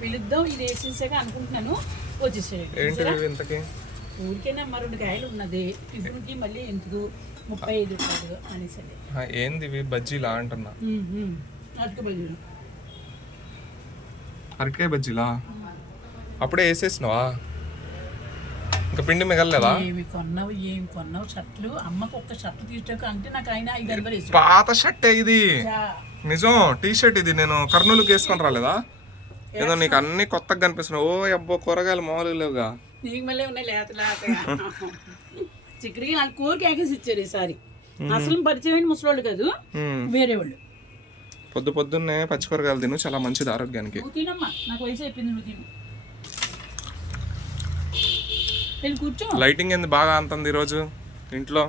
పిలుద్దాం ఇది వేసేసాక అనుకుంటున్నాను. వచ్చేసాడు ఏంటి ఇవి ఇంతకి? ఊరికైనా అమ్మ రెండు కాయలు ఉన్నది. టిఫిన్కి మళ్ళీ ఎందుకు? ముప్పై ఐదు రూపాయలు అనేసండి. ఆ, ఏంది ఇవి? బజ్జీలా అంటున్నా. అటుకు బజ్జీలు అరకాయ బజ్జీలా? అప్పుడే వేసేసినావా? ఇంకా పిండి మిగలలేదా? ఏమి కొన్నావు ఏమి కొన్నావు? షర్ట్లు. అమ్మకు ఒక్క షర్ట్ తీసుకోక అంటే నాకు ఆయన ఐదు పాత షర్ట్ ఇది. నిజం టీ షర్ట్ ఇది నేను కర్నూలుకి వేసుకొని రాలేదా? ఏదో నీకు అన్ని కొత్తగా కనిపిస్తున్నాయి. ఓ అబ్బో కూరగాయలు మామూలుగా లేవుగా. నీకు మళ్ళీ ఉన్నాయి లేత లేతగా. చిక్కడికి నాకు కోరిక ఏకేసి ఇచ్చారు ఈసారి. అసలు పరిచయం ముసలోళ్ళు కాదు. వేరే వాళ్ళు. పొద్దు పొద్దున్నే పచ్చి కూరగాయలు తిను చాలా మంచిది ఆరోగ్యానికి. నువ్వు తినమ్మా నాకు వయసు అయిపోయింది నువ్వు తిను. వెళ్ళి కూర్చో. లైటింగ్ ఏంది బాగా అంతుంది ఈరోజు? ఇంట్లో?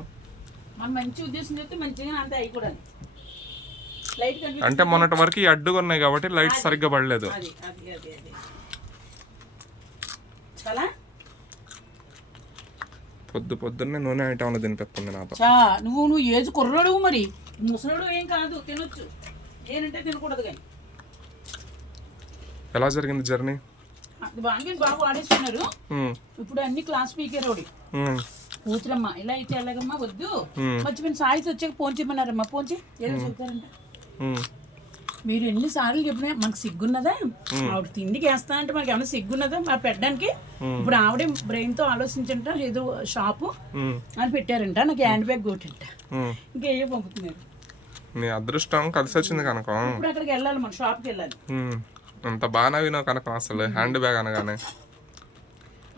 మన మంచి ఉద్దేశం చెప్తే మంచిగా అంతే అయిపోవడానికి. అంటే మొన్నటి వరకు ఈ అడ్డుగా ఉన్నాయి కాబట్టి లైట్ సరిగ్గా పడలేదు. పొద్దు పొద్దున్నే నూనె ఐటమ్లు తినిపిస్తుంది నాతో. నువ్వు నువ్వు ఏజ్ కుర్రాడు మరి. ముసలోడు ఏం కాదు తినొచ్చు. నేనంటే తినకూడదు కానీ. ఎలా జరిగింది జర్నీ బాగా బాగా వాడేస్తున్నారు ఇప్పుడు అన్ని క్లాస్ స్పీకర్ ఒకటి కూతురమ్మ ఇలా అయితే ఎలాగమ్మా వద్దు. మర్చిపోయిన సాయితో వచ్చాక ఫోన్ చేయమన్నారమ్మా. ఫోన్ చేయి. ఏదో చెప్తారంట. మీరు ఎన్నిసార్లు చెప్పినా మనకు సిగ్గున్నదా? ఆవిడ తిండికి వేస్తా అంటే మనకి ఏమైనా సిగ్గున్నదా మా పెట్టడానికి? ఇప్పుడు ఆవిడే బ్రెయిన్తో ఆలోచించంట ఏదో షాపు అని పెట్టారంట నాకు హ్యాండ్ బ్యాగ్ కొట్టంట. ఇంకేయో పంపుతున్నారు? నీ అదృష్టం కలిసి వచ్చింది కనుక. ఇప్పుడు అక్కడికి వెళ్ళాలి మన షాప్కి వెళ్ళాలి. అంత బాగా వినో కనుక అసలు హ్యాండ్ బ్యాగ్ అనగానే.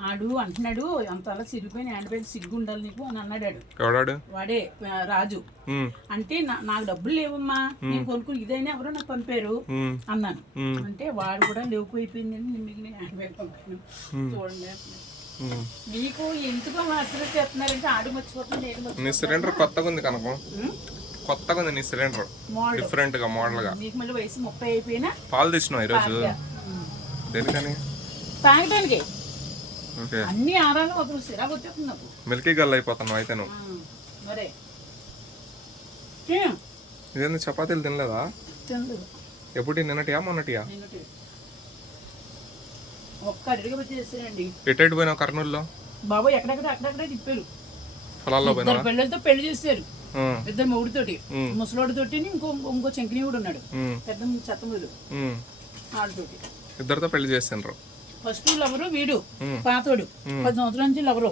ఆడు అంటున్నాడు అంత అలా సిరిగిపోయిన హ్యాండ్ బ్యాగ్ సిగ్గు ఉండాలి నీకు అని అన్నాడు వాడే రాజు. అంటే నాకు డబ్బులు లేవమ్మా నేను కొనుక్కుని ఇదైనా ఎవరో నాకు పంపారు అన్నాను. అంటే వాడు కూడా లేవుకుపోయిపోయింది అని మిగిలిన హ్యాండ్ బ్యాగ్ పంపాను చూడండి. మీకు ఎందుకో వాసన చేస్తున్నారంటే ఆడు మర్చిపోతుంది నేను సిలిండర్ కొత్తగా ఉంది కనుక. కొత్తగా ఉంది నీ సిలిండర్. మోడల్. డిఫరెంట్గా మోడల్గా మీకు మళ్ళీ వయసు ముప్పై అయిపోయినా? పాలు తెచ్చినావు ఈరోజు. దేనికని? తాగడానికి అన్ని ఆరాలు ఒక సిరాకు వచ్చేస్తుంది నాకు. మిల్కీ గల్ అయిపోతున్నావు అయితే నువ్వు మరే. ఇదేంది చపాతీలు తినలేదా? ఎప్పుడు నిన్నటియా మొన్నటియా? నేను ఒక్క అడిగి వచ్చేసానండి ఎటు పోయినావు కర్నూలులో? బాబు ఎక్కడెక్కడ అక్కడక్కడే తిప్పారు. పొలాల్లో పోయినావా? పిల్లలతో పెళ్ళి చేశారు. ఇద్దరు మొగుడితోటి. ముసలోడితోటి ఇంకో ఇంకో చెంకినీవుడు ఉన్నాడు. పెద్ద చెత్తముడు ఇద్దరితో పెళ్ళి చేసిండ్రు. ఫస్ట్ లవరు వీడు. పాతోడు పది సంవత్సరాల నుంచి లవరు.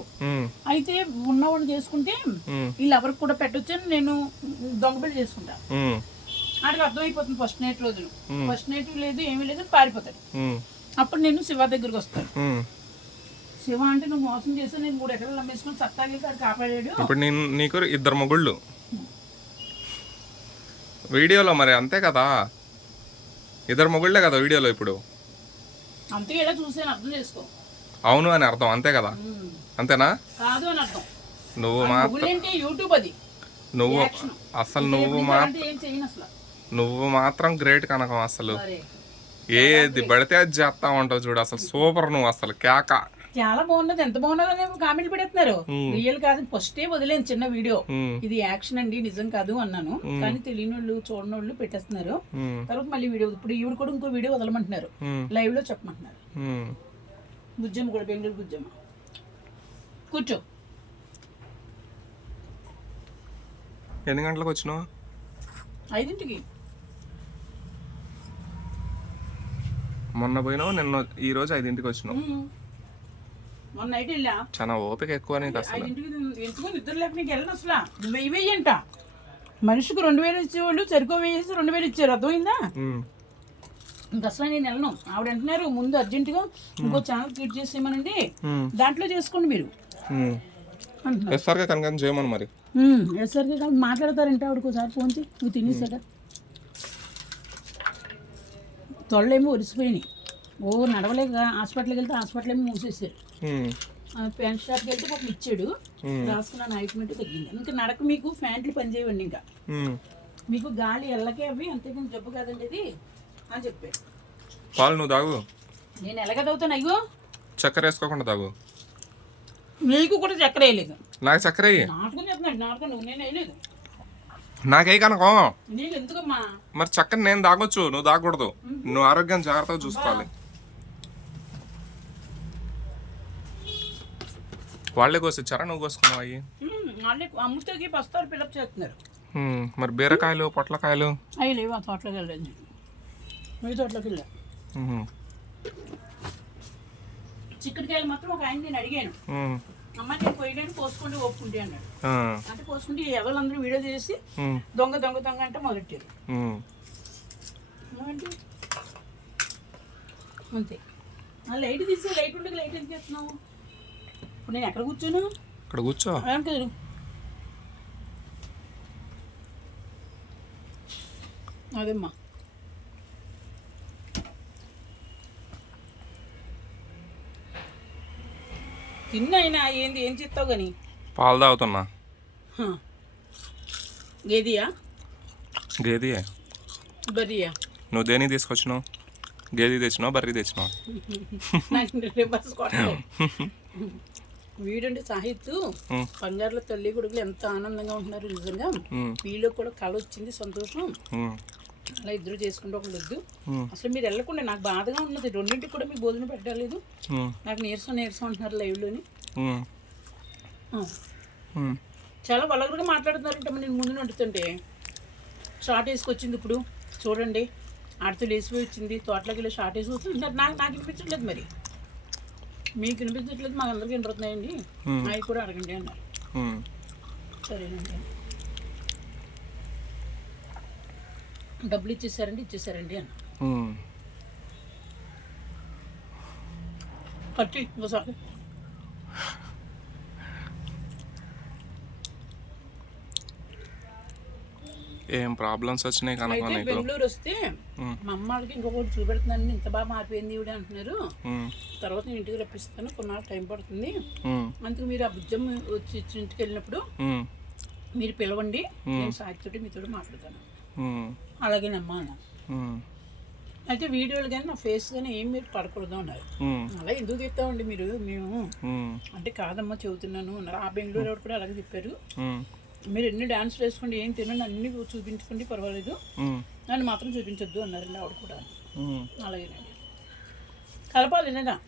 అయితే ఉన్నవాడు చేసుకుంటే ఈ లవర్కి కూడా పెట్టొచ్చని నేను దొంగ పెళ్ళి చేసుకుంటా ఆడికి అర్థమైపోతుంది ఫస్ట్ నైట్ రోజులు. ఫస్ట్ నైట్ లేదు ఏమీ లేదు పారిపోతాడు. అప్పుడు నేను శివ దగ్గరికి వస్తాను. శివ అంటే నువ్వు మోసం చేస్తే నేను మూడు ఎకరాలు అమ్మేసుకుని సత్తాగి కాడు కాపాడాడు. ఇప్పుడు నేను నీకు ఇద్దరు మొగుళ్ళు. వీడియోలో మరి అంతే కదా? ఇద్దరు మొగుళ్ళే కదా వీడియోలో ఇప్పుడు? అంతే ఇలా చూసాను అర్థం చేసుకో. అవును అని అర్థం అంతే కదా. అంతేనా? కాదు అని అర్థం. నువ్వు మా ఏంటి యూట్యూబ్ అది. నువ్వు. అసలు నువ్వు ఇంకా మా అంటే ఏం చేయను అసలు. నువ్వు మాత్రం గ్రేట్ కనకం అసలు. ఏది పడితే అది చేస్తా ఉంటావు చూడు అసలు సూపర్ నువ్వు అసలు. కేక. చాలా బాగున్నది. ఎంత బాగున్నది అని కామెంట్ పెడుతున్నారు రియల్ కాదు ఫస్టే వదిలేను చిన్న వీడియో. ఇది యాక్షన్ అండి నిజం కాదు అన్నాను. కానీ తెలియని వాళ్ళు చూడని వాళ్ళు పెట్టేస్తున్నారు తర్వాత మళ్ళీ వీడియో ఇప్పుడు ఈవిడ కూడా ఇంకో వీడియో వదలమంటున్నారు. లైవ్లో చెప్పమంటున్నారు. ఉమ్. బుజ్జమ్మ కూడా బెంగళూరు బుజ్జమ్మ కూర్చో. ఎన్ని గంటలకు వచ్చినావు? ఐదింటికి. మొన్న పోయినావు నిన్న ఈ రోజు ఐదింటికి వచ్చినావు. మొన్న నైట్ వెళ్ళా చాలా ఓపిక ఎక్కువ నీకు అసలు ఐదింటికి ఎందుకు నిద్ర లేక నీకు వెళ్ళను అసలు. నువ్వు వెయ్యి వెయ్యి అంట. మనిషికి రెండు వేలు ఇచ్చేవాళ్ళు సరికో వేసి రెండు వేలు ఇచ్చారు. అర్థమైందా? ఇంక అసలు నేను వెళ్ళను. ఆవిడ అంటున్నారు ముందు అర్జెంటుగా ఇంకో ఛానల్ క్రియేట్ చేసేయమనండి. దాంట్లో చేసుకోండి మీరు. ఎస్ఆర్గా కనుక చేయమని మరి. ఎస్ఆర్కే మాట్లాడతారంటే ఆవిడకి ఒకసారి ఫోన్ చేయి. నువ్వు తినేసాక తొళ్ళేమో ఒరిసిపోయినాయి. ఓ నడవలేక హాస్పిటల్కి వెళ్తే హాస్పిటల్ ఏమో మూసేసారు ప్యాంట్ షాప్కి వెళ్తే ఒక ఇచ్చాడు. రాసుకున్నాను ఆయింట్మెంట్ తగ్గింది. ఇంకా నడక మీకు ఫ్యాంట్లు పనిచేయండి ఇంకా. మీకు గాలి ఎల్లకే అవి అంతేకాని జబ్బు కాదండి ఇది అని చెప్పాడు పాలు నువ్వు తాగు. నేను ఎలాగ తగ్గుతాను అయ్యో? చక్కెర వేసుకోకుండా తాగు. నీకు కూడా చక్కెర వేయలేదు. నాకు చక్కెర నాటకం చెప్తున్నాడు నాటకం నువ్వు నేను వేయలేదు. నాకే కనకం. మరి చక్కని నేను దాగొచ్చు నువ్వు దాగకూడదు నువ్వు ఆరోగ్యం జాగ్రత్తగా చూసుకోవాలి. వాళ్ళే కోసిచ్చారా? నువ్వు కోసుకున్నావు ఉమ్, వాళ్ళే అమ్ముతోకి బస్తాలు పిలప్ చేస్తున్నారు. మరి బీరకాయలు పొట్లకాయలు? అవి లేవు ఆ తోటలోకి వెళ్ళలేదు మీ తోటలోకి వెళ్ళా. చిక్కుడుకాయలు మాత్రం ఒక ఆయన నేను అడిగాను. అమ్మ నేను పోయలేను పోసుకుంటే ఒప్పుకుంటే అన్నాడు. అంటే పోసుకుంటే ఎవరందరూ వీడియో చేసి దొంగ దొంగ దొంగ అంటే మొదలెట్టారు. అంతే. లైట్ తీసి లైట్ ఉండగా లైట్ ఎందుకు చేస్తున్నావు ఇప్పుడు నేను ఎక్కడ కూర్చోను? ఇక్కడ కూర్చో. అదేమ్మా. తిన్నైనా ఏంది ఏం చెప్తావు కానీ పాలు తాగుతున్నా. గేదియా? గేది బర్రియా? నువ్వు దేని తీసుకొచ్చినావు? గేది తెచ్చినావు బర్రీ తెచ్చినావు? వీడంటే సాహిత్యు ఉమ్. బంగారుల తల్లి కొడుకులు ఎంత ఆనందంగా ఉంటున్నారు నిజంగా. ఉమ్, వీళ్ళకి కూడా కళ వచ్చింది సంతోషం. అలా ఇద్దరు చేసుకుంటే ఒకళ్ళు వద్దు అసలు మీరు వెళ్ళకుండా నాకు బాధగా ఉన్నది. రెండింటికి కూడా మీకు భోజనం పెట్టలేదు నాకు నీరసం నీరసం అంటున్నారు లైవ్లోని. చాలా వలగరుగా మాట్లాడుతున్నారంటే నేను ముందు వండుతుంటే షార్ట్ వేసుకొచ్చింది ఇప్పుడు. చూడండి. ఆడితో లేచిపోయి వచ్చింది. తోటలోకి వెళ్ళి షార్ట్ వేసి వస్తుంటారు నాకు నాకు వినిపించట్లేదు మరి. మీకు వినిపించట్లేదు మాకు అందరికీ వినపడుతున్నాయండి. అవి కూడా అడగండి అన్నారు. సరేనండి. డబ్బులు ఇచ్చేసారండి ఇచ్చేసారండి అన్న ఉమ్. కట్టి ఇంకోసారి ఏం ప్రాబ్లమ్స్ వచ్చినాయి కనుక అయితే బెంగళూరు వస్తే మా అమ్మ వాళ్ళకి ఇంకొకటి చూపెడుతున్నాను. ఇంత బాగా మారిపోయింది ఈవిడ అంటున్నారు. తర్వాత నేను ఇంటికి రప్పిస్తాను. కొన్నాళ్ళు టైం పడుతుంది. అందుకు మీరు ఆ బుజ్జమ్మ వచ్చి ఇచ్చిన ఇంటికి వెళ్ళినప్పుడు మీరు పిలవండి. నేను సాయితోటి మీతో మాట్లాడతాను. అలాగేనమ్మా అన్న అయితే వీడియోలు కానీ నా ఫేస్ కానీ ఏం మీరు పడకూడదు అన్నారు. అలా ఎందుకు చెప్తామండి మీరు? మేము అంటే కాదమ్మా చెబుతున్నాను అన్నారు. ఆ బెంగళూరు కూడా అలాగే చెప్పారు. ఉమ్, మీరు ఎన్ని డాన్స్ వేసుకోండి ఏం తినండి అన్ని చూపించుకోండి పర్వాలేదు. నన్ను మాత్రం చూపించొద్దు అన్నారండి ఆవిడ కూడా. అలాగేనండి. కలపాలి నిజంగా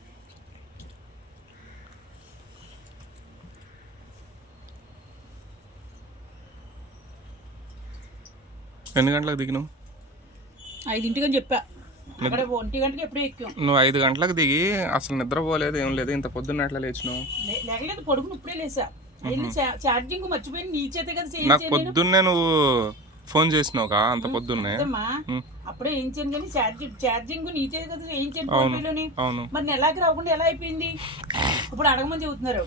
ఎన్ని గంటలకు దిగినావు? ఐదింటికని చెప్పా. అక్కడ ఒంటి గంటకి ఎప్పుడూ ఎక్కాం. నువ్వు ఐదు గంటలకు దిగి అసలు నిద్రపోలేదు ఏం లేదు ఇంత పొద్దున్న ఎట్లా లేచినావు? లే- లేకలేదు పడుకుని ఇప్పుడే లేసా. వెళ్ళి ఛార్జింగ్ మర్చిపోయి నీ చేతే కదా నాకు చేయించాను పొద్దున్నే నువ్వు ఫోన్ చేసినావుగా అంత పొద్దున్నే. అప్పుడే వేయించాను కానీ ఛార్జింగ్ ఛార్జింగ్ నీ చేతి కదా అవును. ఫోన్పేలోని మరి నెలాకి రాకుండా ఎలా అయిపోయింది? ఇప్పుడు అడగమని చెబుతున్నారు.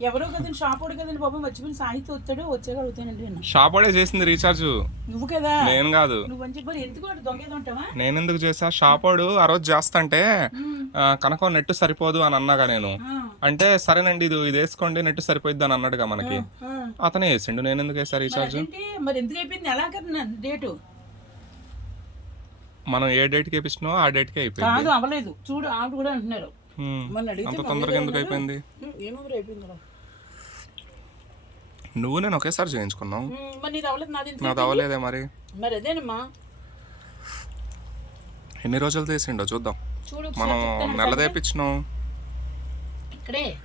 ఎవరో కదండి షాప్ వాడు కదండి బాబు మర్చిపోయిన సాహిత్యం వచ్చాడు వచ్చాక అడుగుతానండి షాప్ వాడే చేసింది రీఛార్జ్ నువ్వు కదా? నేను కాదు. నువ్వు అని చెప్పి ఎందుకు వాడు దొంగేది ఉంటావా నేను ఎందుకు చేసా షాప్ వాడు ఆ రోజు చేస్తంటే కనకం నెట్ సరిపోదు అని అన్నాగా నేను. అంటే సరేనండి ఇది ఇది వేసుకోండి నెట్ సరిపోద్ది అని అన్నాడుగా మనకి. అతనే వేసిండు నేను ఎందుకు వేసా రీఛార్జ్ మరి ఎందుకు అయిపోయింది? ఎలా కదా డేటు మనం ఏ డేట్కి వేపించినావో ఆ డేట్కి అయిపోయింది. కాదు అవ్వలేదు. చూడు ఆవిడ కూడా అంటున్నారు. అంత తొందరగా ఎందుకు అయిపోయింది? "ఉమ్, ఏమో అయిపోయింది నువ్వు నేను ఒకేసారి చేయించుకున్నావు. "ఉమ్, మరి నీది అవ్వలేదు నాది ఎందుకు నాది అవ్వలేదే మరి. మరి అదేనమ్మా? ఎన్ని రోజులు తీసిండో చూద్దాం. చూడు మనం. నెల తెప్పించినాం. ఇక్కడే.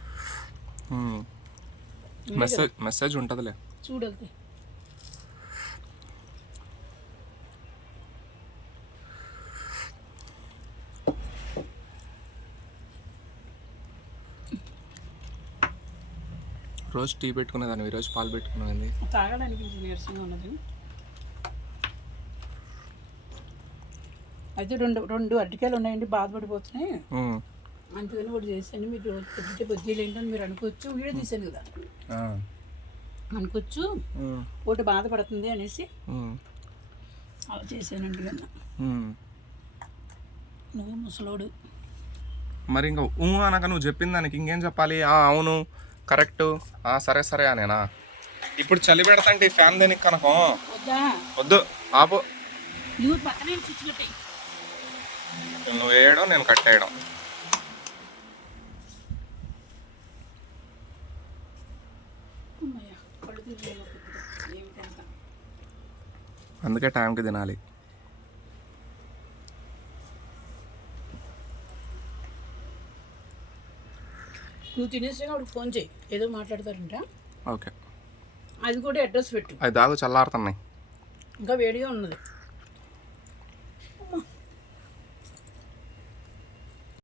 మెసేజ్ మెసేజ్ ఉంటుందిలే. చూడు రోజు టీ పెట్టుకునేదాన్ని ఈరోజు పాలు పెట్టుకునేది తాగడానికి నీరసంగా ఉన్నది. అయితే రెండు రెండు అరటికాయలు ఉన్నాయండి బాధపడిపోతున్నాయి. అందుకని ఒకటి చేశాను. మీరు పొద్దుటే బొజ్జీలు ఏంటని మీరు అనుకోవచ్చు. వీడియో తీశాను కదా. అనుకోవచ్చు. ఒకటి బాధపడుతుంది అనేసి. అలా చేశానండి అన్న. హ్మ్. నువ్వు ముసలోడు. మరి ఇంకా ఊ అనక నువ్వు చెప్పిన దానికి ఇంకేం చెప్పాలి? ఆ అవును. కరెక్ట్. ఆ సరే సరే అనేనా. ఇప్పుడు చలి పెడతాంటే ఈ ఫ్యాన్ దేనికి కనుకం? వద్దా? వద్దు ఆపు. నువ్వు వేయడం నేను కట్టేయడం అందుకే టైంకి తినాలి. నువ్వు తినేసాక అప్పుడు ఫోన్ చేయి ఏదో మాట్లాడతారంట. ఓకే. అది కూడా అడ్రస్ పెట్టు. అది దాగు చల్లారుతున్నాయి. ఇంకా వేడిగా ఉన్నది.